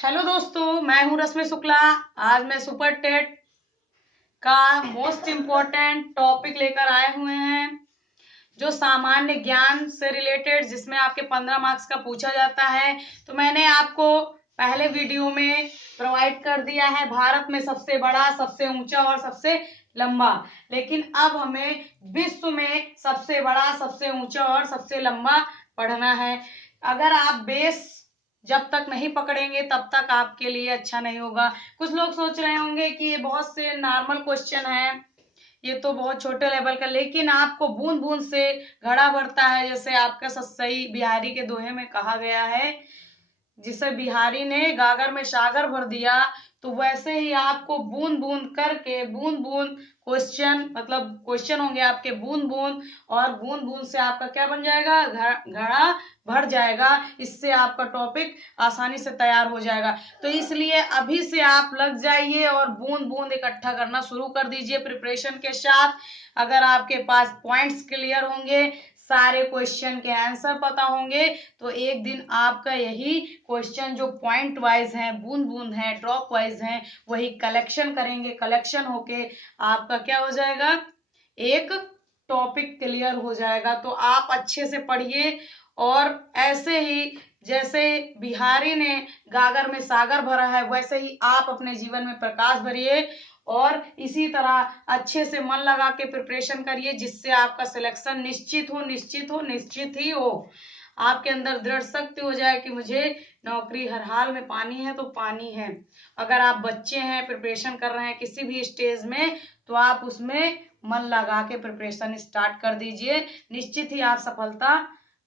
Hello दोस्तों, मैं हूं रश्मि शुक्ला। आज मैं सुपर टेट का मोस्ट इम्पोर्टेंट टॉपिक लेकर आए हुए हैं, जो सामान्य ज्ञान से रिलेटेड, जिसमें आपके 15 मार्क्स का पूछा जाता है। तो मैंने आपको पहले वीडियो में प्रोवाइड कर दिया है भारत में सबसे बड़ा, सबसे ऊंचा और सबसे लंबा। लेकिन अब हमें विश्व में सबसे बड़ा, सबसे ऊंचा और सबसे लंबा पढ़ना है। अगर आप बेस जब तक नहीं पकड़ेंगे तब तक आपके लिए अच्छा नहीं होगा। कुछ लोग सोच रहे होंगे कि ये बहुत से नॉर्मल क्वेश्चन है, ये तो बहुत छोटे लेवल का, लेकिन आपको बूंद बूंद से घड़ा भरता है। जैसे आपका सही बिहारी के दोहे में कहा गया है, जिसे बिहारी ने गागर में सागर भर दिया, तो वैसे ही आपको बूंद बूंद करके, बूंद बूंद क्वेश्चन, मतलब क्वेश्चन होंगे आपके बूंद बूंद, और बूंद बूंद से आपका क्या बन जाएगा, घड़ा भर जाएगा। इससे आपका टॉपिक आसानी से तैयार हो जाएगा। तो इसलिए अभी से आप लग जाइए और बूंद बूंद इकट्ठा करना शुरू कर दीजिए प्रिपरेशन के साथ। अगर आपके पास पॉइंट्स क्लियर होंगे, सारे क्वेश्चन के आंसर पता होंगे, तो एक दिन आपका यही क्वेश्चन जो पॉइंट वाइज हैं, बूंद बूंद हैं, ड्रॉप वाइज हैं, वही कलेक्शन करेंगे। कलेक्शन होके आपका क्या हो जाएगा, एक टॉपिक क्लियर हो जाएगा। तो आप अच्छे से पढ़िए, और ऐसे ही जैसे बिहारी ने गागर में सागर भरा है, वैसे ही आप अपने जीवन में प्रकाश भरिए, और इसी तरह अच्छे से मन लगा के प्रिपरेशन करिए, जिससे आपका सिलेक्शन निश्चित हो, निश्चित हो, निश्चित ही हो। आपके अंदर दृढ़ शक्ति हो जाए कि मुझे नौकरी हर हाल में पानी है तो पानी है। अगर आप बच्चे हैं, प्रिपरेशन कर रहे हैं किसी भी स्टेज में, तो आप उसमें मन लगा के प्रिपरेशन स्टार्ट कर दीजिए। निश्चित ही आप सफलता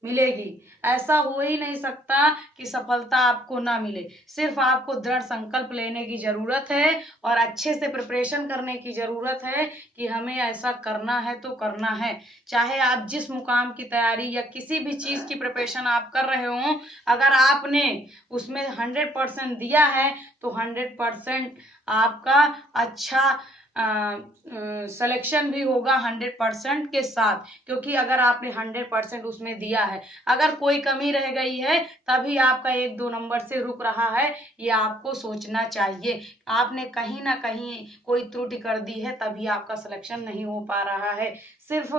मिलेगी। ऐसा हो ही नहीं सकता कि सफलता आपको ना मिले। सिर्फ आपको दृढ़ संकल्प लेने की जरूरत है और अच्छे से प्रिपरेशन करने की जरूरत है कि हमें ऐसा करना है तो करना है। चाहे आप जिस मुकाम की तैयारी या किसी भी चीज की प्रिपरेशन आप कर रहे हो, अगर आपने उसमें 100% दिया है, तो 100% आपका अच्छा सिलेक्शन भी होगा 100% के साथ। क्योंकि अगर आपने 100% उसमें दिया है, अगर कोई कमी रह गई है तभी आपका 1-2 नंबर से रुक रहा है, ये आपको सोचना चाहिए। आपने कहीं ना कहीं कोई त्रुटि कर दी है, तभी आपका सिलेक्शन नहीं हो पा रहा है। सिर्फ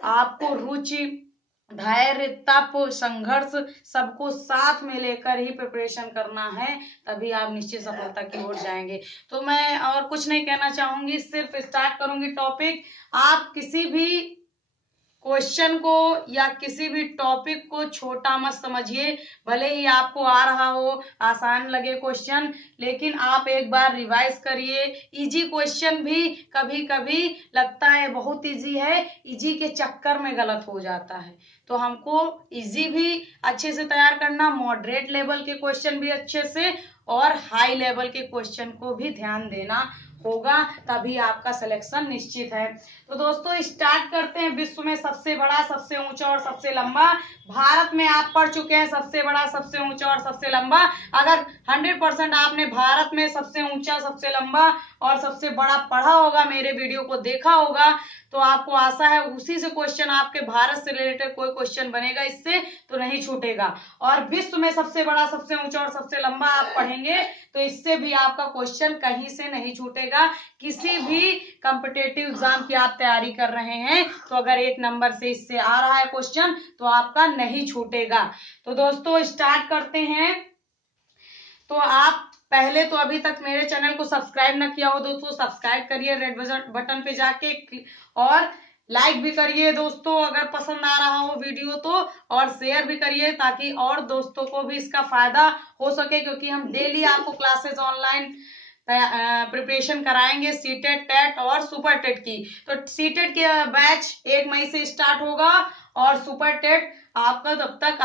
आपको रुचि, धैर्य, तप, संघर्ष सबको साथ में लेकर ही प्रिपरेशन करना है, तभी आप निश्चित सफलता की ओर जाएंगे। तो मैं और कुछ नहीं कहना चाहूंगी, सिर्फ स्टार्ट करूंगी टॉपिक। आप किसी भी क्वेश्चन को या किसी भी टॉपिक को छोटा मत समझिए। भले ही आपको आ रहा हो, आसान लगे क्वेश्चन, लेकिन आप एक बार रिवाइज करिए। इजी क्वेश्चन भी कभी कभी लगता है बहुत इजी है, इजी के चक्कर में गलत हो जाता है। तो हमको इजी भी अच्छे से तैयार करना, मॉडरेट लेवल के क्वेश्चन भी अच्छे से, और हाई लेवल के क्वेश्चन को भी ध्यान देना होगा, तभी आपका सिलेक्शन निश्चित है। तो दोस्तों स्टार्ट करते हैं। विश्व में सबसे बड़ा, सबसे ऊंचा और सबसे लंबा। भारत में आप पढ़ चुके हैं सबसे बड़ा, सबसे ऊंचा और सबसे लंबा। अगर 100% आपने भारत में सबसे ऊंचा, सबसे लंबा और सबसे बड़ा पढ़ा होगा, मेरे वीडियो को देखा होगा, तो आपको आशा है उसी से क्वेश्चन, आपके भारत से रिलेटेड कोई क्वेश्चन बनेगा, इससे तो नहीं छूटेगा। और विश्व में सबसे बड़ा, सबसे ऊंचा और सबसे लंबा आप पढ़ेंगे, तो इससे भी आपका क्वेश्चन कहीं से नहीं छूटेगा। किसी भी कॉम्पिटेटिव एग्जाम की आप तैयारी कर रहे हैं, तो अगर 1 नंबर से इससे आ रहा है क्वेश्चन, तो आपका नहीं छूटेगा। तो दोस्तों स्टार्ट करते हैं। तो आप पहले तो अभी तक मेरे चैनल को सब्सक्राइब ना किया हो दोस्तों, सब्सक्राइब करिए रेड बटन पे जाके, और लाइक भी करिए दोस्तों अगर पसंद आ रहा हो वीडियो तो, और शेयर भी करिए ताकि और दोस्तों को भी इसका फायदा हो सके। क्योंकि हम डेली आपको क्लासेस ऑनलाइन प्रिपरेशन कराएंगे, सीटेट, टेट और सुपर टेट की। तो सीटेट के बैच 1 मई से स्टार्ट होगा, और सुपर टेट आपका तब तक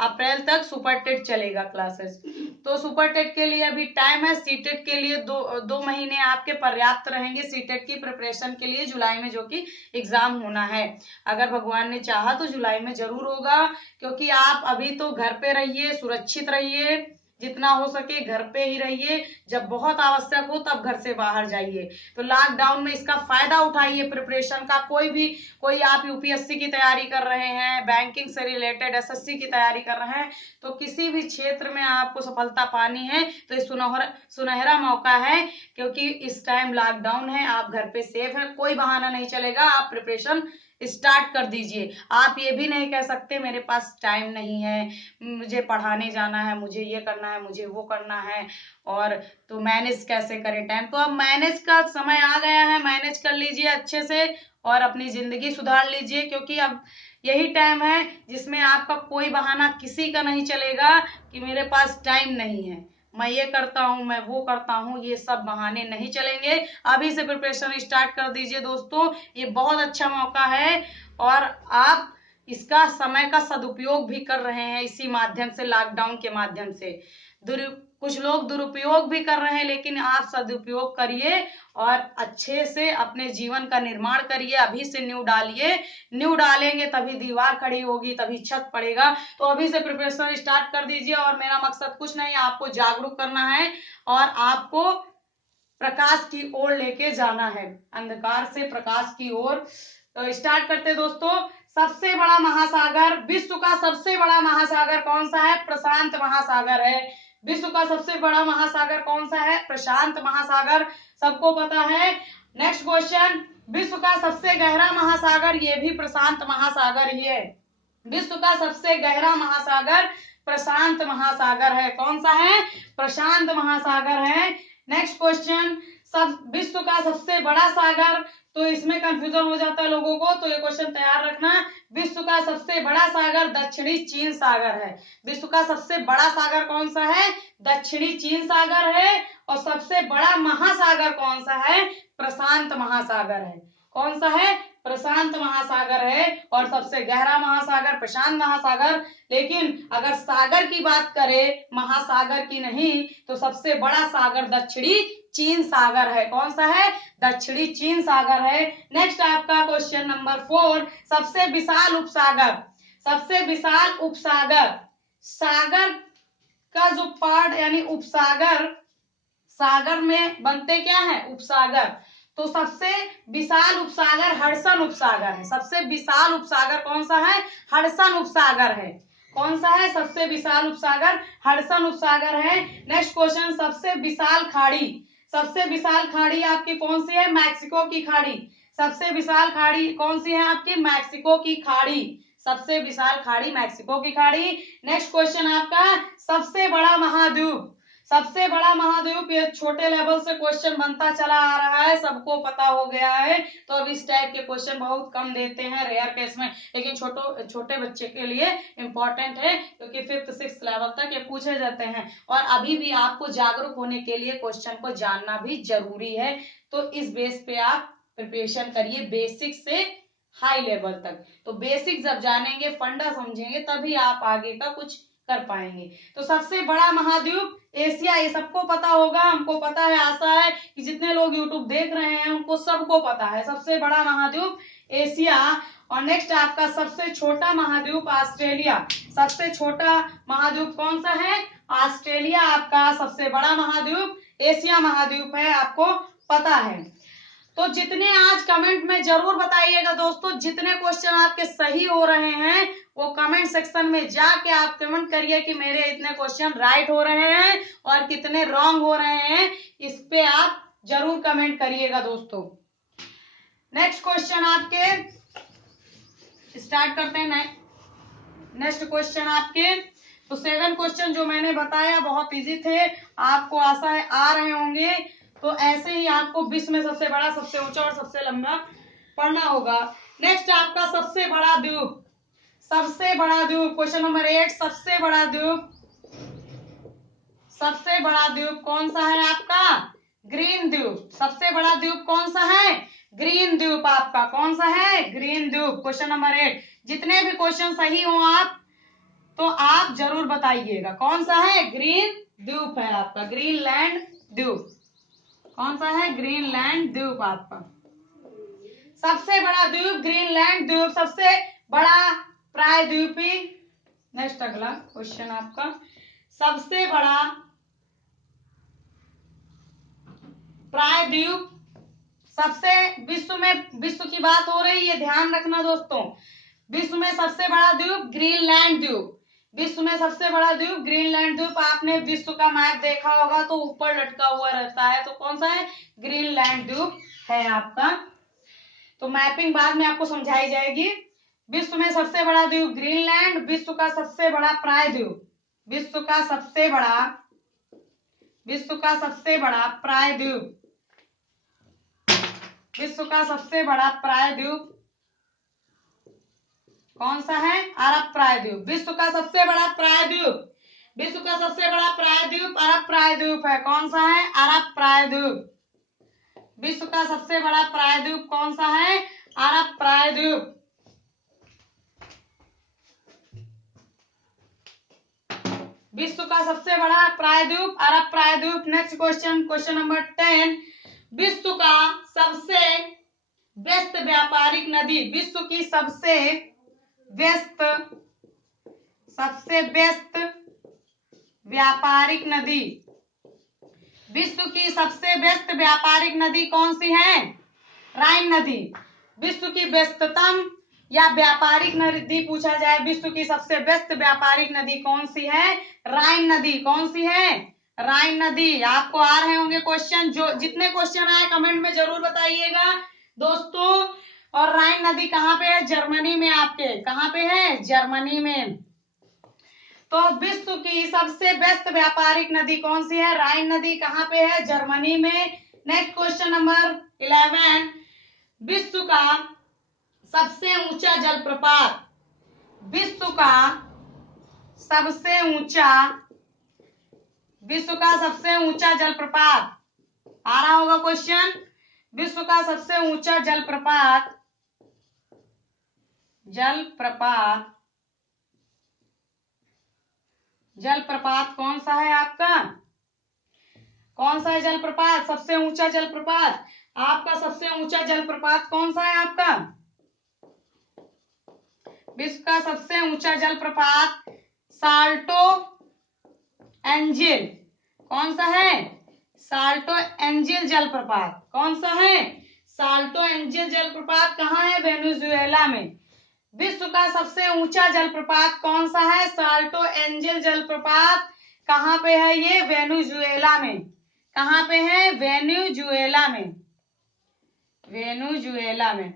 अप्रैल तक सुपर टेट चलेगा क्लासेस। तो सुपर टेट के लिए अभी टाइम है, सीटेट के लिए दो महीने आपके पर्याप्त रहेंगे सीटेट की प्रिपरेशन के लिए, जुलाई में जो कि एग्जाम होना है। अगर भगवान ने चाहा तो जुलाई में जरूर होगा। क्योंकि आप अभी तो घर पे रहिए, सुरक्षित रहिए, जितना हो सके घर पे ही रहिए, जब बहुत आवश्यक हो तब घर से बाहर जाइए। तो लॉकडाउन में इसका फायदा उठाइए प्रिपरेशन का। कोई आप यूपीएससी की तैयारी कर रहे हैं, बैंकिंग से रिलेटेड एसएससी की तैयारी कर रहे हैं, तो किसी भी क्षेत्र में आपको सफलता पानी है तो ये सुनहरा मौका है, क्योंकि इस टाइम लॉकडाउन है, आप घर पे सेफ है, कोई बहाना नहीं चलेगा, आप प्रिपरेशन स्टार्ट कर दीजिए। आप ये भी नहीं कह सकते मेरे पास टाइम नहीं है, मुझे पढ़ाने जाना है, मुझे ये करना है, मुझे वो करना है, और तो मैनेज कैसे करें टाइम। तो अब मैनेज का समय आ गया है, मैनेज कर लीजिए अच्छे से और अपनी जिंदगी सुधार लीजिए, क्योंकि अब यही टाइम है जिसमें आपका कोई बहाना किसी का नहीं चलेगा कि मेरे पास टाइम नहीं है, मैं ये करता हूँ, मैं वो करता हूँ, ये सब बहाने नहीं चलेंगे। अभी से प्रिपरेशन स्टार्ट कर दीजिए दोस्तों, ये बहुत अच्छा मौका है और आप इसका समय का सदुपयोग भी कर रहे हैं इसी माध्यम से, लॉकडाउन के माध्यम से। कुछ लोग दुरुपयोग भी कर रहे हैं, लेकिन आप सदुपयोग करिए और अच्छे से अपने जीवन का निर्माण करिए। अभी से नींव डालिए, नींव डालेंगे तभी दीवार खड़ी होगी, तभी छत पड़ेगा। तो अभी से प्रिपरेशन स्टार्ट कर दीजिए और मेरा मकसद कुछ नहीं, आपको जागरूक करना है और आपको प्रकाश की ओर लेके जाना है, अंधकार से प्रकाश की ओर। तो स्टार्ट करते दोस्तों। सबसे बड़ा महासागर, विश्व का सबसे बड़ा महासागर कौन सा है? प्रशांत महासागर है। विश्व का सबसे बड़ा महासागर कौन सा है? प्रशांत महासागर, सबको पता है। नेक्स्ट क्वेश्चन, विश्व का सबसे गहरा महासागर, ये भी प्रशांत महासागर ही है। विश्व का सबसे गहरा महासागर प्रशांत महासागर है। कौन सा है? प्रशांत महासागर है। नेक्स्ट क्वेश्चन, विश्व का सबसे बड़ा सागर, तो इसमें कंफ्यूजन हो जाता है लोगों को, तो ये क्वेश्चन तैयार रखना। विश्व का सबसे बड़ा सागर दक्षिणी चीन सागर है। विश्व का सबसे बड़ा सागर कौन सा है? दक्षिणी चीन सागर है। और सबसे बड़ा महासागर कौन सा है? प्रशांत महासागर है। कौन सा है? प्रशांत महासागर है। और सबसे गहरा महासागर प्रशांत महासागर। लेकिन अगर सागर की बात करें, महासागर की नहीं, तो सबसे बड़ा सागर दक्षिणी चीन सागर है। कौन सा है? दक्षिणी चीन सागर है। नेक्स्ट आपका क्वेश्चन नंबर 4, सबसे विशाल उपसागर। सबसे विशाल उपसागर, सागर का जो पार्ट यानी उपसागर, सागर में बनते क्या है? उपसागर। तो सबसे विशाल उपसागर हडसन उपसागर है। सबसे विशाल उपसागर कौन सा है? हडसन उपसागर है। कौन सा है? सबसे विशाल उपसागर हडसन उपसागर है। नेक्स्ट क्वेश्चन, सबसे विशाल खाड़ी। सबसे विशाल खाड़ी आपकी कौन सी है? मैक्सिको की खाड़ी। सबसे विशाल खाड़ी कौन सी है आपकी? मैक्सिको की खाड़ी। सबसे विशाल खाड़ी मैक्सिको की खाड़ी। नेक्स्ट क्वेश्चन आपका, सबसे बड़ा महाद्वीप। सबसे बड़ा महाद्वीप, ये छोटे लेवल से क्वेश्चन बनता चला आ रहा है, सबको पता हो गया है। तो अब इस टाइप के क्वेश्चन बहुत कम देते हैं, रेयर केस में, लेकिन छोटे बच्चे के लिए इम्पोर्टेंट है, क्योंकि 5th 6th लेवल तक ये पूछे जाते हैं। और अभी भी आपको जागरूक होने के लिए क्वेश्चन को जानना भी जरूरी है। तो इस बेस पे आप प्रिपरेशन करिए, बेसिक से हाई लेवल तक। तो बेसिक जब जानेंगे, फंडा समझेंगे, तभी आप आगे का कुछ कर पाएंगे। तो सबसे बड़ा महाद्वीप एशिया, ये सबको पता होगा, हमको पता है, आशा है कि जितने लोग यूट्यूब देख रहे हैं उनको सबको पता है, सबसे बड़ा महाद्वीप एशिया। और नेक्स्ट आपका सबसे छोटा महाद्वीप ऑस्ट्रेलिया। सबसे छोटा महाद्वीप कौन सा है? ऑस्ट्रेलिया आपका सबसे बड़ा महाद्वीप एशिया महाद्वीप है, आपको पता है। तो जितने आज कमेंट में जरूर बताइएगा दोस्तों, जितने क्वेश्चन आपके सही हो रहे हैं वो कमेंट सेक्शन में जाके आप कमेंट करिए कि मेरे इतने क्वेश्चन राइट हो रहे हैं और कितने रॉन्ग हो रहे हैं, इस पे आप जरूर कमेंट करिएगा दोस्तों। नेक्स्ट क्वेश्चन आपके स्टार्ट करते हैं। नेक्स्ट क्वेश्चन आपके, तो 7 क्वेश्चन जो मैंने बताया बहुत इजी थे, आपको आशा है आ रहे होंगे। तो ऐसे ही आपको विश्व में सबसे बड़ा, सबसे ऊंचा और सबसे लंबा पढ़ना होगा। नेक्स्ट आपका सबसे बड़ा द्वीप। सबसे बड़ा द्वीप क्वेश्चन नंबर 8, सबसे बड़ा द्वीप, सबसे बड़ा द्वीप कौन सा है आपका? ग्रीन द्वीप। सबसे बड़ा द्वीप कौन सा है? ग्रीन द्वीप आपका कौन सा है? ग्रीन द्वीप। क्वेश्चन नंबर 8, जितने भी क्वेश्चन सही हो आप तो आप जरूर बताइएगा कौन सा है? ग्रीन द्वीप है आपका, ग्रीनलैंड द्वीप। कौन सा है? ग्रीनलैंड द्वीप आपका सबसे बड़ा द्वीप, ग्रीनलैंड द्वीप सबसे बड़ा प्रायद्वीपी। नेक्स्ट अगला क्वेश्चन आपका, सबसे बड़ा प्रायद्वीप, सबसे विश्व की बात हो रही है, ध्यान रखना दोस्तों। विश्व में सबसे बड़ा द्वीप ग्रीनलैंड द्वीप, विश्व में सबसे बड़ा द्वीप ग्रीनलैंड द्वीप। आपने विश्व का मैप देखा होगा तो ऊपर लटका हुआ रहता है, तो कौन सा है? ग्रीनलैंड द्वीप है आपका। तो मैपिंग बाद में आपको समझाई जाएगी। विश्व में सबसे बड़ा द्वीप ग्रीनलैंड, विश्व का सबसे बड़ा प्रायद्वीप, विश्व का सबसे बड़ा प्रायद्वीप, विश्व का सबसे बड़ा प्रायद्वीप कौन सा है? अरब प्रायद्वीप। विश्व का सबसे बड़ा प्रायद्वीप, विश्व का सबसे बड़ा प्रायद्वीप अरब प्रायद्वीप है। कौन सा है? अरब प्रायद्वीप। विश्व का सबसे बड़ा प्रायद्वीप कौन सा है? अरब प्रायद्वीप। विश्व का सबसे बड़ा प्रायद्वीप अरब प्रायद्वीप। Next question, question number 10। विश्व का सबसे व्यस्त व्यापारिक नदी, विश्व की सबसे व्यस्त व्यापारिक नदी, विश्व की सबसे व्यस्त व्यापारिक नदी कौन सी है? राइन नदी। विश्व की व्यस्ततम या व्यापारिक नदी पूछा जाए, विश्व की सबसे व्यस्त व्यापारिक नदी कौन सी है? राइन नदी। कौन सी है? राइन नदी। आपको आ रहे होंगे क्वेश्चन, जो जितने क्वेश्चन आए कमेंट में जरूर बताइएगा दोस्तों। और राइन नदी कहाँ पे है? जर्मनी में। आपके कहाँ पे है? जर्मनी में। तो विश्व की सबसे व्यस्त व्यापारिक नदी कौन सी है? राइन नदी। कहाँ पे है? जर्मनी में। Next question number 11। विश्व का सबसे ऊंचा जलप्रपात, विश्व का सबसे ऊंचा जलप्रपात आ रहा होगा क्वेश्चन। विश्व का सबसे ऊंचा जलप्रपात कौन सा है आपका? कौन सा है जलप्रपात? सबसे ऊंचा जलप्रपात आपका, सबसे ऊंचा जलप्रपात कौन सा है आपका? विश्व का सबसे ऊंचा जलप्रपात साल्टो एंजिल। कौन सा है? साल्टो एंजिल जलप्रपात। कौन सा है? साल्टो एंजिल जलप्रपात। कहाँ है? वेनेजुएला में। विश्व का सबसे ऊंचा जलप्रपात कौन सा है? साल्टो एंजिल जलप्रपात। कहाँ पे है ये? वेनेजुएला में। कहाँ पे है? वेनेजुएला में।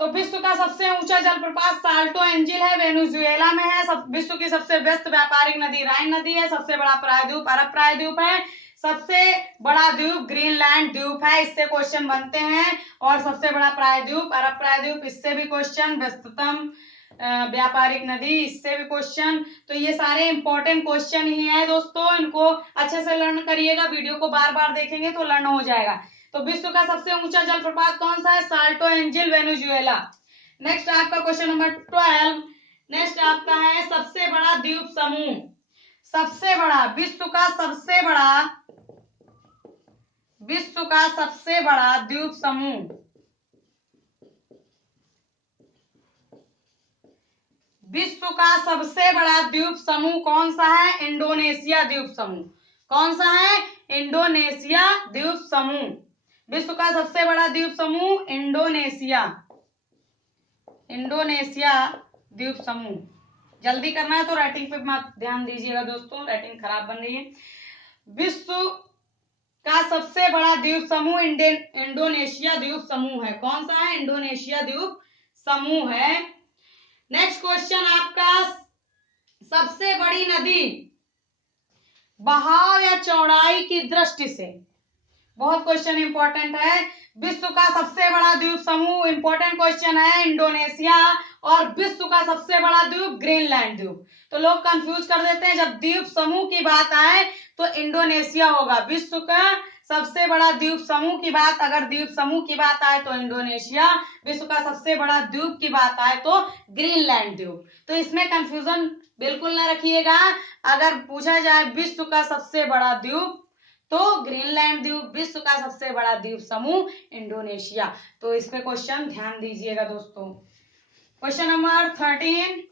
तो विश्व का सबसे ऊंचा जलप्रपात साल्टो एंजिल है, वेनेजुएला में है। विश्व की सबसे व्यस्त व्यापारिक नदी राइन नदी है। सबसे बड़ा प्रायद्वीप अरब प्रायद्वीप है। सबसे बड़ा द्वीप ग्रीनलैंड द्वीप है, इससे क्वेश्चन बनते हैं। और सबसे बड़ा प्रायद्वीप अरब प्रायद्वीप, इससे भी क्वेश्चन। व्यस्ततम व्यापारिक नदी, इससे भी क्वेश्चन। तो ये सारे इंपॉर्टेंट क्वेश्चन ही है दोस्तों, इनको अच्छे से लर्न करिएगा। वीडियो को बार बार देखेंगे तो लर्न हो जाएगा। तो विश्व का सबसे ऊंचा जलप्रपात कौन सा है? Salto angel, Venezuela. नेक्स्ट आपका क्वेश्चन नंबर 12। नेक्स्ट आपका है सबसे बड़ा द्वीप समूह, सबसे बड़ा विश्व का सबसे बड़ा द्वीप समूह, विश्व का सबसे बड़ा द्वीप समूह कौन सा है? इंडोनेशिया द्वीप समूह। कौन सा है? इंडोनेशिया द्वीप समूह। विश्व का सबसे बड़ा द्वीप समूह इंडोनेशिया द्वीप समूह। जल्दी करना है तो राइटिंग पे मत ध्यान दीजिएगा दोस्तों, राइटिंग खराब बन रही है। विश्व का सबसे बड़ा द्वीप समूह इंडोनेशिया द्वीप समूह है। कौन सा है? इंडोनेशिया द्वीप समूह है। नेक्स्ट क्वेश्चन आपका, सबसे बड़ी नदी बहाव या चौड़ाई की दृष्टि से, बहुत क्वेश्चन इंपॉर्टेंट है। विश्व का सबसे बड़ा द्वीप समूह, इंपॉर्टेंट क्वेश्चन है, इंडोनेशिया। और विश्व का सबसे बड़ा द्वीप ग्रीनलैंड द्वीप। तो लोग कंफ्यूज कर देते हैं, जब द्वीप समूह की बात आए तो इंडोनेशिया होगा। विश्व का सबसे बड़ा द्वीप समूह की बात, अगर द्वीप समूह की बात आए तो इंडोनेशिया, विश्व का सबसे बड़ा द्वीप की बात आए तो ग्रीनलैंड द्वीप। तो इसमें कंफ्यूजन बिल्कुल ना रखिएगा। अगर पूछा जाए विश्व का सबसे बड़ा द्वीप तो ग्रीनलैंड द्वीप, विश्व का सबसे बड़ा द्वीप समूह इंडोनेशिया। तो इस पे क्वेश्चन ध्यान दीजिएगा दोस्तों। Question number 13।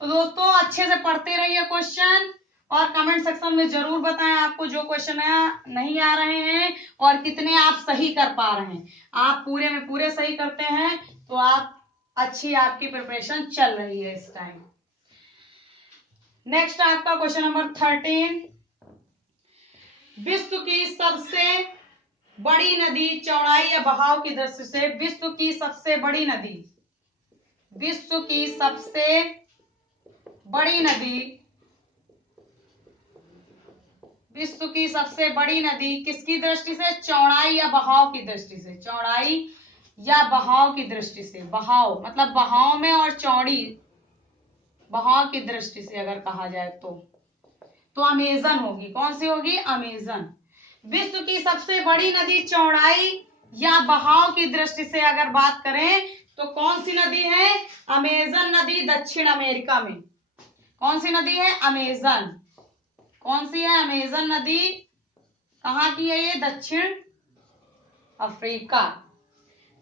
तो दोस्तों अच्छे से पढ़ते रहिए क्वेश्चन, और कमेंट सेक्शन में जरूर बताएं आपको जो क्वेश्चन नहीं आ रहे हैं और कितने आप सही कर पा रहे हैं। आप पूरे में पूरे सही करते हैं तो आप अच्छी आपकी प्रिपरेशन चल रही है इस टाइम। नेक्स्ट आपका क्वेश्चन नंबर 13, विश्व की सबसे बड़ी नदी चौड़ाई या बहाव की दृष्टि से, विश्व की सबसे बड़ी नदी, विश्व की सबसे बड़ी नदी, विश्व की सबसे बड़ी नदी किसकी दृष्टि से? चौड़ाई या बहाव की दृष्टि से, चौड़ाई या बहाव की दृष्टि से। बहाव मतलब बहाव में, और चौड़ी बहाव की दृष्टि से अगर कहा जाए तो अमेजन होगी। कौन सी होगी? अमेजन। विश्व की सबसे बड़ी नदी चौड़ाई या बहाव की दृष्टि से अगर बात करें तो कौन सी नदी है? अमेजन नदी, दक्षिण अमेरिका में। कौन सी नदी है? अमेजन। कौन सी है? अमेजन नदी। कहाँ की है ये? दक्षिण अफ्रीका,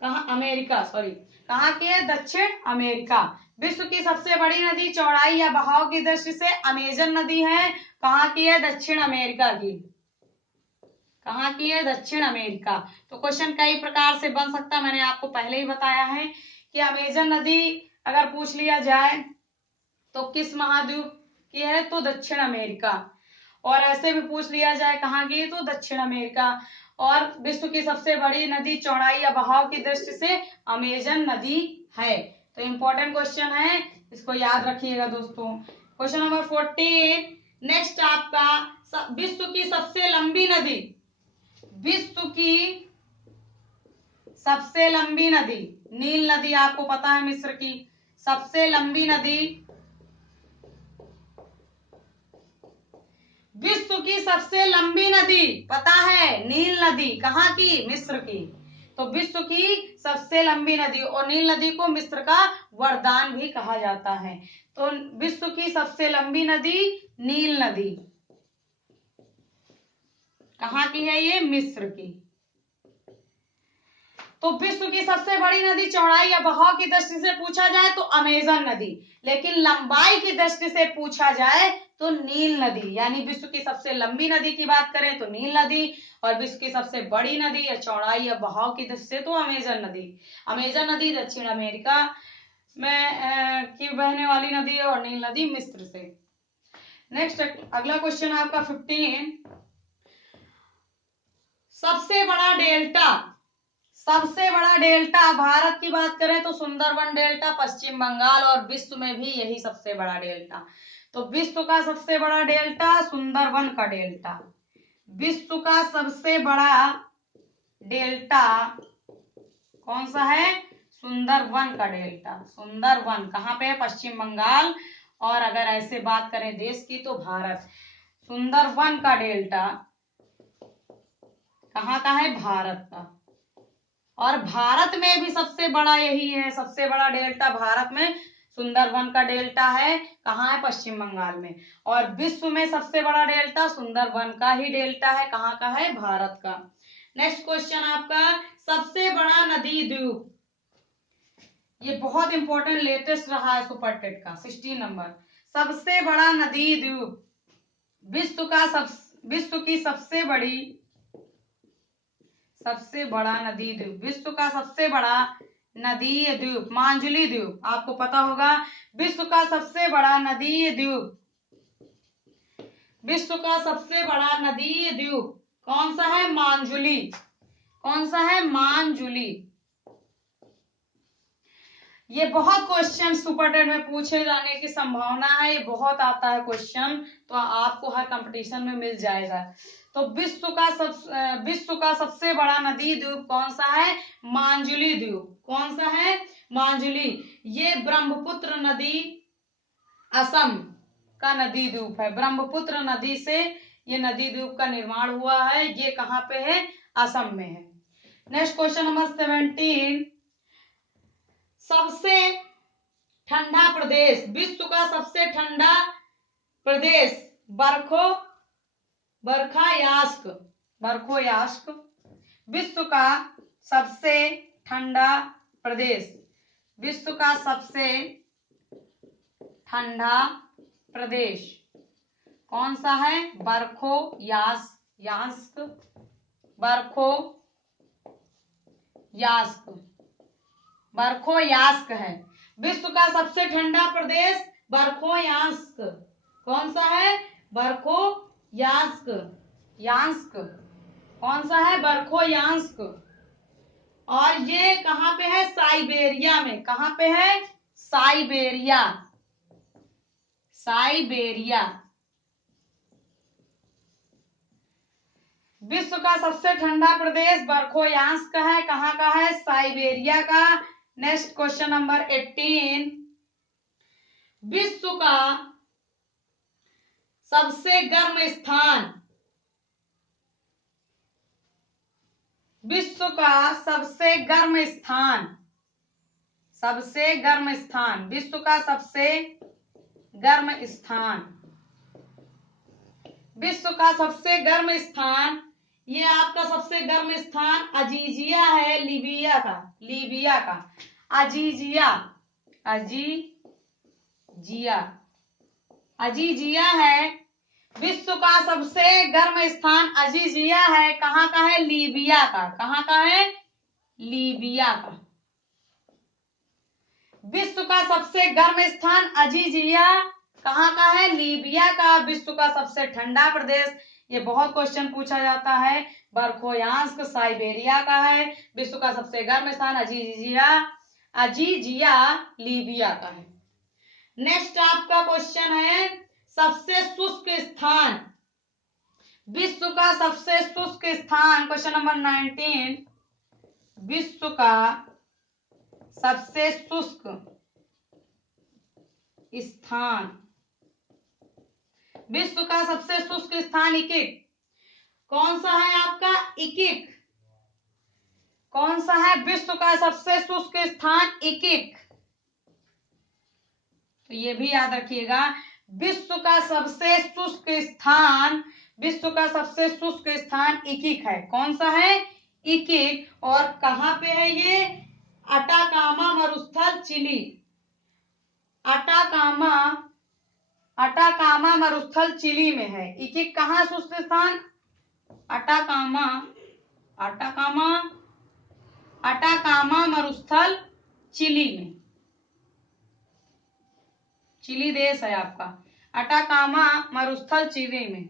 कहा? अमेरिका, सॉरी, कहाँ की है? दक्षिण अमेरिका। विश्व की सबसे बड़ी नदी चौड़ाई या बहाव की दृष्टि से अमेजन नदी है। कहाँ की है? दक्षिण अमेरिका की। कहाँ की है? दक्षिण अमेरिका। तो क्वेश्चन कई प्रकार से बन सकता है, मैंने आपको पहले ही बताया है कि अमेजन नदी अगर पूछ लिया जाए तो किस महाद्वीप की है? तो दक्षिण अमेरिका। और ऐसे भी पूछ लिया जाए कहाँ की? तो दक्षिण अमेरिका। और विश्व की सबसे बड़ी नदी चौड़ाई या बहाव की दृष्टि से अमेजन नदी है। तो इम्पोर्टेंट क्वेश्चन है, इसको याद रखिएगा दोस्तों। क्वेश्चन नंबर 14, नेक्स्ट आपका, विश्व की सबसे लंबी नदी, विश्व की सबसे लंबी नदी, नील नदी आपको पता है, मिस्र की सबसे लंबी नदी, विश्व की सबसे लंबी नदी पता है? नील नदी। कहाँ की? मिस्र की। तो विश्व की सबसे लंबी नदी, और नील नदी को मिस्र का वरदान भी कहा जाता है। तो विश्व की सबसे लंबी नदी नील नदी। कहाँ की है ये? मिस्र की। तो विश्व की सबसे बड़ी नदी चौड़ाई या बहाव की दृष्टि से पूछा जाए तो अमेजन नदी, लेकिन लंबाई की दृष्टि से पूछा जाए तो नील नदी। यानी विश्व की सबसे लंबी नदी की बात करें तो नील नदी, और विश्व की सबसे बड़ी नदी या चौड़ाई या बहाव की दृष्टि से तो अमेजन नदी। अमेजन नदी दक्षिण अमेरिका में की बहने वाली नदी है, और नील नदी मिस्र से। नेक्स्ट अगला क्वेश्चन आपका 15, सबसे बड़ा डेल्टा, सबसे बड़ा डेल्टा भारत की बात करें तो सुंदरवन डेल्टा पश्चिम बंगाल, और विश्व में भी यही सबसे बड़ा डेल्टा। तो विश्व का सबसे बड़ा डेल्टा सुंदरवन का डेल्टा। विश्व का सबसे बड़ा डेल्टा कौन सा है? सुंदरवन का डेल्टा। सुंदरवन कहाँ पे है? पश्चिम बंगाल। और अगर ऐसे बात करें देश की तो भारत। सुंदरवन का डेल्टा कहाँ का है? भारत का। और भारत में भी सबसे बड़ा यही है, सबसे बड़ा डेल्टा भारत में सुंदरवन का डेल्टा है। कहाँ है? पश्चिम बंगाल में। और विश्व में सबसे बड़ा डेल्टा सुंदरवन का ही डेल्टा है। कहाँ का है? भारत का। नेक्स्ट क्वेश्चन आपका, सबसे बड़ा नदी द्वीप, ये बहुत इंपॉर्टेंट लेटेस्ट रहा है सुपर टेट का 16 नंबर। सबसे बड़ा नदी द्वीप, विश्व की सबसे बड़ा नदी द्वीप, विश्व का सबसे बड़ा नदी द्वीप मांजुली द्वीप, आपको पता होगा। विश्व का सबसे बड़ा नदी द्वीप, विश्व का सबसे बड़ा नदी द्वीप कौन सा है? मांजुली। कौन सा है? मांजुली। ये बहुत क्वेश्चन सुपर टेट में पूछे जाने की संभावना है, ये बहुत आता है क्वेश्चन, तो आपको हर कंपटीशन में मिल जाएगा। तो विश्व का सबसे बड़ा नदी द्वीप कौन सा है? मांजुली द्वीप। कौन सा है? मांजुली। ये ब्रह्मपुत्र नदी, असम का नदी द्वीप है। ब्रह्मपुत्र नदी से ये नदी द्वीप का निर्माण हुआ है। ये कहाँ पे है? असम में है। नेक्स्ट क्वेश्चन नंबर 17, सबसे ठंडा प्रदेश, विश्व का सबसे ठंडा प्रदेश बरखोयास्क, विश्व का सबसे ठंडा प्रदेश, विश्व का सबसे ठंडा प्रदेश कौन सा है? बर्खोयास्क, बर्खोयास्क है। विश्व का सबसे ठंडा प्रदेश बर्खोयास्क कौन सा है? बर्खोयास्क, कौन सा है? बर्खोयास्क। और ये कहाँ पे है? साइबेरिया में। कहाँ पे है? साइबेरिया। विश्व का सबसे ठंडा प्रदेश बर्खोयास्क का है। कहाँ का है? साइबेरिया का। नेक्स्ट क्वेश्चन नंबर 18, विश्व का सबसे गर्म स्थान, विश्व का सबसे गर्म स्थान, विश्व का सबसे गर्म स्थान, विश्व का सबसे गर्म स्थान, ये आपका सबसे गर्म स्थान अजीजिया है, लीबिया का। अजीजिया है। विश्व का सबसे गर्म स्थान अजीजिया है। कहाँ का है? लीबिया का। कहाँ का है? लीबिया का। विश्व का सबसे गर्म स्थान अजीजिया कहाँ का है? लीबिया का। विश्व का सबसे ठंडा प्रदेश, ये बहुत क्वेश्चन पूछा जाता है, बर्खोयास्क साइबेरिया का है। विश्व का सबसे गर्म स्थान अजीजिया लीबिया का है। नेक्स्ट आपका क्वेश्चन है सबसे शुष्क स्थान, विश्व का सबसे शुष्क स्थान, क्वेश्चन नंबर 19, विश्व का सबसे शुष्क स्थान, विश्व का सबसे शुष्क स्थान इकिक कौन सा है आपका? इकिक कौन सा है? विश्व का सबसे शुष्क स्थान इकिक। तो ये भी याद रखिएगा, विश्व का सबसे शुष्क स्थान, विश्व का सबसे शुष्क स्थान इकिक है। कौन सा है? इकिक। और कहाँ पे है ये? अटाकामा मरुस्थल चिली। अटाकामा मरुस्थल चिली में है। इकिक कहाँ शुष्क स्थान? अटाकामा मरुस्थल चिली में। चिली देश है आपका, अटाकामा मरुस्थल चिली में।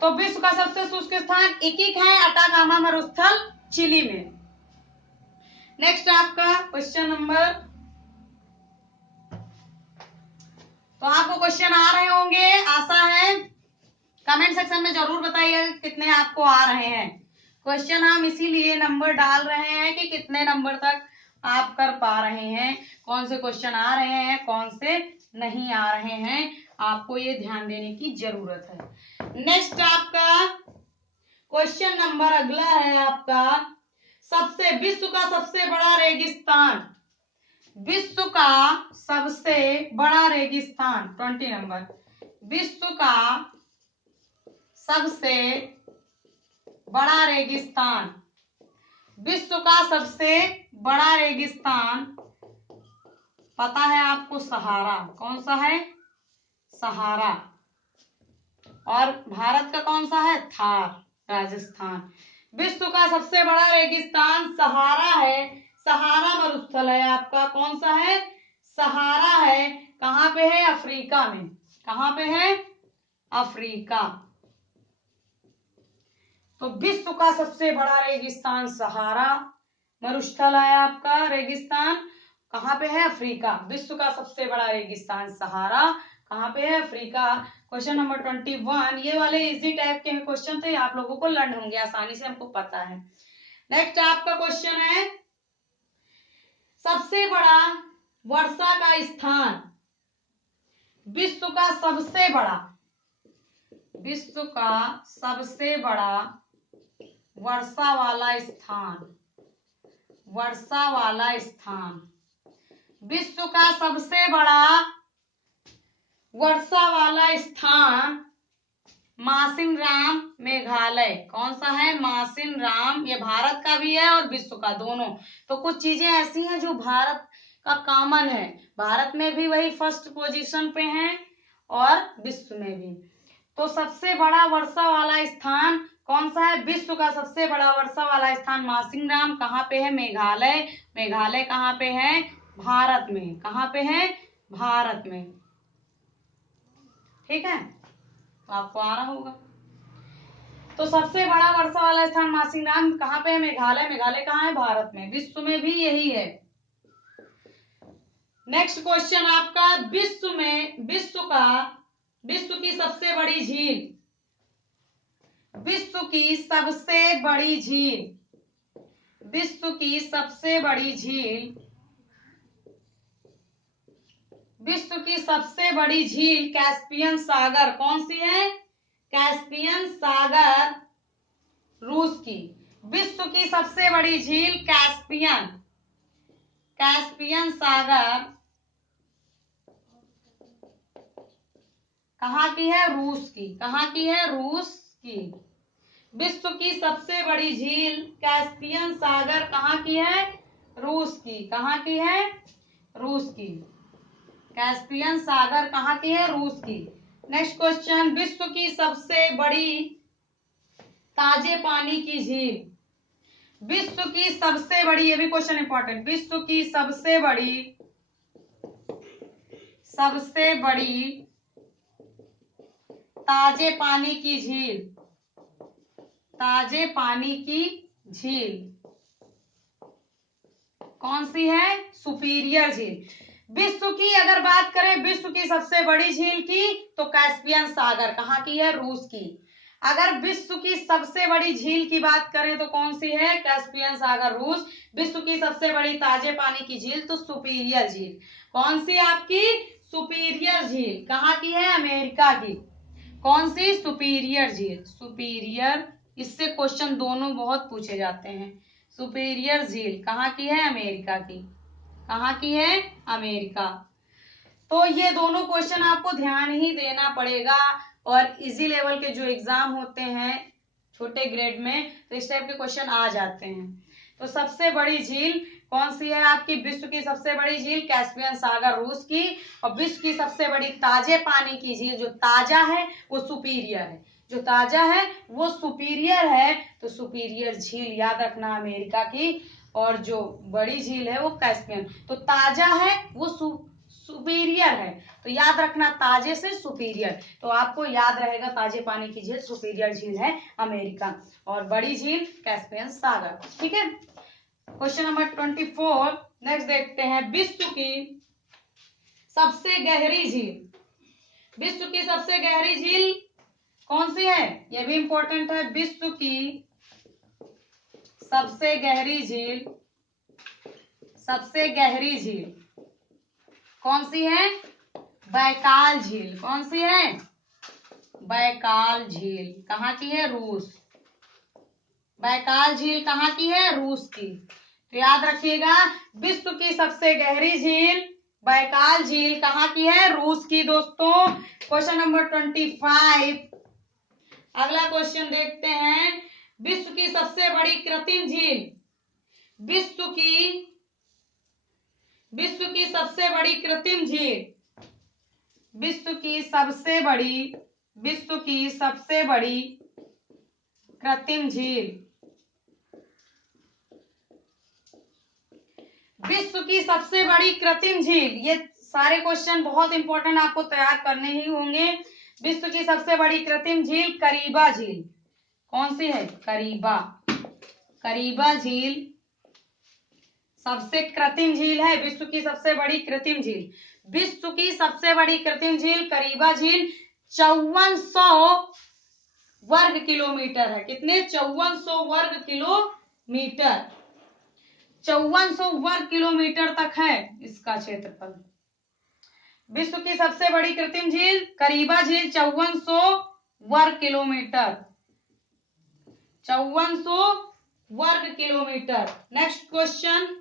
तो विश्व का सबसे शुष्क स्थान इकिक है, अटाकामा मरुस्थल चिली में। नेक्स्ट आपका क्वेश्चन नंबर, तो आपको क्वेश्चन आ रहे होंगे, आशा है कमेंट सेक्शन में जरूर बताइएगा कितने आपको आ रहे हैं। क्वेश्चन हम इसीलिए नंबर डाल रहे हैं कि कितने नंबर तक आप कर पा रहे हैं, कौन से क्वेश्चन आ रहे हैं, कौन से नहीं आ रहे हैं, आपको ये ध्यान देने की जरूरत है। नेक्स्ट आपका क्वेश्चन नंबर अगला है आपका, विश्व का सबसे बड़ा रेगिस्तान, विश्व का सबसे बड़ा रेगिस्तान 20 नंबर, विश्व का सबसे बड़ा रेगिस्तान, विश्व का सबसे बड़ा रेगिस्तान पता है आपको? सहारा। कौन सा है? सहारा। और भारत का कौन सा है? थार, राजस्थान। विश्व का सबसे बड़ा रेगिस्तान सहारा है, सहारा मरुस्थल है आपका। कौन सा है? सहारा है। कहाँ पे है? अफ्रीका में। कहाँ पे है? अफ्रीका। तो विश्व का सबसे बड़ा रेगिस्तान सहारा मरुस्थल है आपका, रेगिस्तान कहाँ पे है? अफ्रीका। विश्व का सबसे बड़ा रेगिस्तान सहारा कहाँ पे है? अफ्रीका। क्वेश्चन नंबर 21, ये वाले इजी टाइप के क्वेश्चन थे, आप लोगों को लर्न होंगे आसानी से, हमको पता है। नेक्स्ट आपका क्वेश्चन है सबसे बड़ा वर्षा का स्थान, विश्व का सबसे बड़ा, विश्व का सबसे बड़ा वर्षा वाला स्थान, वर्षा वाला स्थान, विश्व का सबसे बड़ा वर्षा वाला स्थान मासिनराम मेघालय। कौन सा है? मासिनराम। ये भारत का भी है और विश्व का दोनों। तो कुछ चीजें ऐसी हैं जो भारत का कॉमन है। भारत में भी वही फर्स्ट पोजीशन पे हैं और विश्व में भी। तो सबसे बड़ा वर्षा वाला स्थान कौन सा है? विश्व का सबसे बड़ा वर्षा वाला स्थान मासिंगराम कहाँ पे है? मेघालय। मेघालय कहाँ पे है? भारत में। कहाँ पे है? भारत में। ठीक है, तो आपको आ रहा होगा। तो सबसे बड़ा वर्षा वाला स्थान मासिंगराम कहाँ पे है? मेघालय। मेघालय कहाँ है? भारत में। विश्व में भी यही है। नेक्स्ट क्वेश्चन आपका, विश्व की सबसे बड़ी झील, विश्व की सबसे बड़ी झील, विश्व की सबसे बड़ी झील, विश्व की सबसे बड़ी झील कैस्पियन सागर कौन सी है? कैस्पियन सागर रूस की। विश्व की सबसे बड़ी झील कैस्पियन, कैस्पियन सागर कहाँ की है? रूस की। कहाँ की है? रूस की। विश्व की सबसे बड़ी झील कैस्पियन सागर कहाँ की है? रूस की। कहाँ की है? रूस की। कैस्पियन सागर कहाँ की है? रूस की। नेक्स्ट क्वेश्चन, विश्व की सबसे बड़ी ताजे पानी की झील, विश्व की सबसे बड़ी, ये भी क्वेश्चन इंपॉर्टेंट, विश्व की सबसे बड़ी ताजे पानी की झील, ताजे पानी की झील कौन सी है? सुपीरियर झील। विश्व की अगर बात करें, विश्व की सबसे बड़ी झील की, तो कैस्पियन सागर कहाँ की है? रूस की। अगर विश्व की सबसे बड़ी झील की बात करें तो कौन सी है? कैस्पियन सागर, रूस। विश्व की सबसे बड़ी ताजे पानी की झील तो सुपीरियर झील। कौन सी आपकी? सुपीरियर झील। कहाँ की है? अमेरिका की। कौन सी? सुपीरियर झील। सुपीरियर, इससे क्वेश्चन दोनों बहुत पूछे जाते हैं। सुपीरियर झील कहाँ की है? अमेरिका की। कहाँ की है? अमेरिका। तो ये दोनों क्वेश्चन आपको ध्यान ही देना पड़ेगा, और इजी लेवल के जो एग्जाम होते हैं छोटे ग्रेड में, तो इस टाइप के क्वेश्चन आ जाते हैं। तो सबसे बड़ी झील कौन सी है आपकी? विश्व की सबसे बड़ी झील कैस्पियन सागर, रूस की। और विश्व की सबसे बड़ी ताजे पानी की झील, जो ताजा है वो सुपीरियर है, जो ताजा है वो सुपीरियर है। तो सुपीरियर झील याद रखना अमेरिका की, और जो बड़ी झील है वो कैस्पियन। तो ताजा है वो सुपीरियर है, तो याद रखना ताजे से सुपीरियर। तो आपको याद रहेगा ताजे पानी की झील सुपीरियर झील है अमेरिका, और बड़ी झील कैस्पियन सागर। ठीक है, क्वेश्चन नंबर 24 नेक्स्ट देखते हैं, विश्व की सबसे गहरी झील, विश्व की सबसे गहरी झील कौन सी है? यह भी इंपॉर्टेंट है। विश्व की सबसे गहरी झील, सबसे गहरी झील कौन सी है? बैकाल झील। कौन सी है? बैकाल झील। कहाँ की है? रूस। बैकाल झील कहाँ की है? रूस की। तो याद रखिएगा, विश्व की सबसे गहरी झील बैकाल झील कहाँ की है? रूस की। दोस्तों क्वेश्चन नंबर 25, अगला क्वेश्चन देखते हैं, विश्व की सबसे बड़ी कृत्रिम झील, विश्व की सबसे बड़ी कृत्रिम झील, विश्व की सबसे बड़ी कृत्रिम झील, विश्व की सबसे बड़ी कृत्रिम झील, ये सारे क्वेश्चन बहुत इंपॉर्टेंट आपको तैयार करने ही होंगे। विश्व की सबसे बड़ी कृत्रिम झील करीबा झील। कौन सी है? करीबा। करीबा झील सबसे कृत्रिम झील है, विश्व की सबसे बड़ी कृत्रिम झील। विश्व की सबसे बड़ी कृत्रिम झील करीबा झील 5400 वर्ग किलोमीटर है। कितने? 5400 वर्ग किलोमीटर, 5400 वर्ग किलोमीटर तक है इसका क्षेत्रफल। विश्व की सबसे बड़ी कृत्रिम झील करीबा झील 5400 वर्ग किलोमीटर, 5400 वर्ग किलोमीटर। नेक्स्ट क्वेश्चन,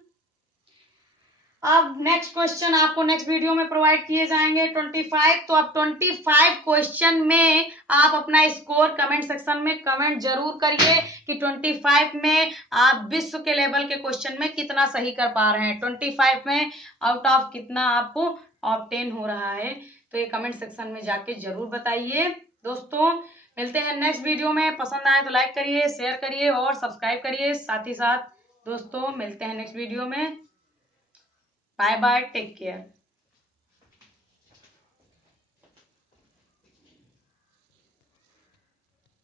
अब नेक्स्ट क्वेश्चन आपको नेक्स्ट वीडियो में प्रोवाइड किए जाएंगे 25। तो अब 25 क्वेश्चन में आप अपना स्कोर कमेंट सेक्शन में कमेंट जरूर करिए कि 25 में आप विश्व के लेवल के क्वेश्चन में कितना सही कर पा रहे हैं, 25 में आउट ऑफ कितना आपको ऑब्टेन हो रहा है। तो ये कमेंट सेक्शन में जाके जरूर बताइए। दोस्तों मिलते हैं नेक्स्ट वीडियो में, पसंद आए तो लाइक करिए, शेयर करिए और सब्सक्राइब करिए। साथ ही साथ दोस्तों मिलते हैं नेक्स्ट वीडियो में। Bye bye, take care.